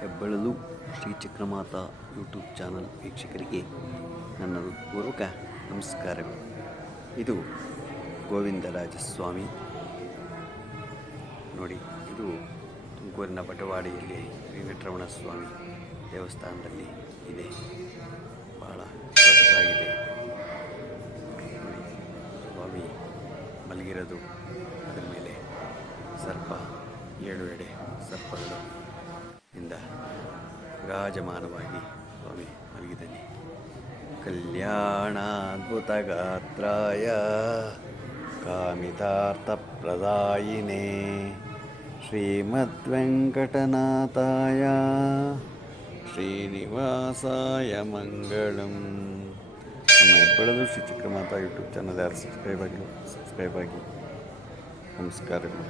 ಹೆಬ್ಬಳಲು Shri Chakramata YouTube channel ವೀಕ್ಷಕರಿಗೆ ನನ್ನ ಪೂರ್ವಕ ನಮಸ್ಕಾರಗಳು. ಇದು ಗೋವಿಂದರಾಜಸ್ವಾಮಿ ನೋಡಿ. ಇದು ತುಮಕೂರಿನ ಬಟವಾಡಿಯಲ್ಲಿ ವೆಂಕಟರಮಣ ಸ್ವಾಮಿ ದೇವಸ್ಥಾನದಲ್ಲಿ ಇದೆ. ಬಹಳ ದೊಡ್ಡದಾಗಿದೆ ನೋಡಿ. ಸ್ವಾಮಿ ಮಲಗಿರೋದು, ಅದರ ಮೇಲೆ ಸರ್ಪ 7 ಎಡೆ ಸರ್ಪಗಳು ಇಂದ ವಿರಾಜಮಾನವಾಗಿ ಸ್ವಾಮಿ ಮಲಗಿದ್ದಾನೆ. ಕಲ್ಯಾಣಾದ್ಭುತಗಾತ್ರಾಯ ಕಾಮಿತಾರ್ಥಪ್ರದಾಯಿನೇ ಶ್ರೀಮದ್ವೆಂಕಟನಾಥಾಯ ಶ್ರೀನಿವಾಸಾಯ ಮಂಗಳಂ. ನನ್ನ ಹೆಬ್ಬಳಲು ಶ್ರೀ ಚಕ್ರಮಾತಾ ಯೂಟ್ಯೂಬ್ ಚಾನಲ್ ಯಾರು ಸಬ್ಸ್ಕ್ರೈಬ್ ಆಗಿ. ನಮಸ್ಕಾರಗಳು.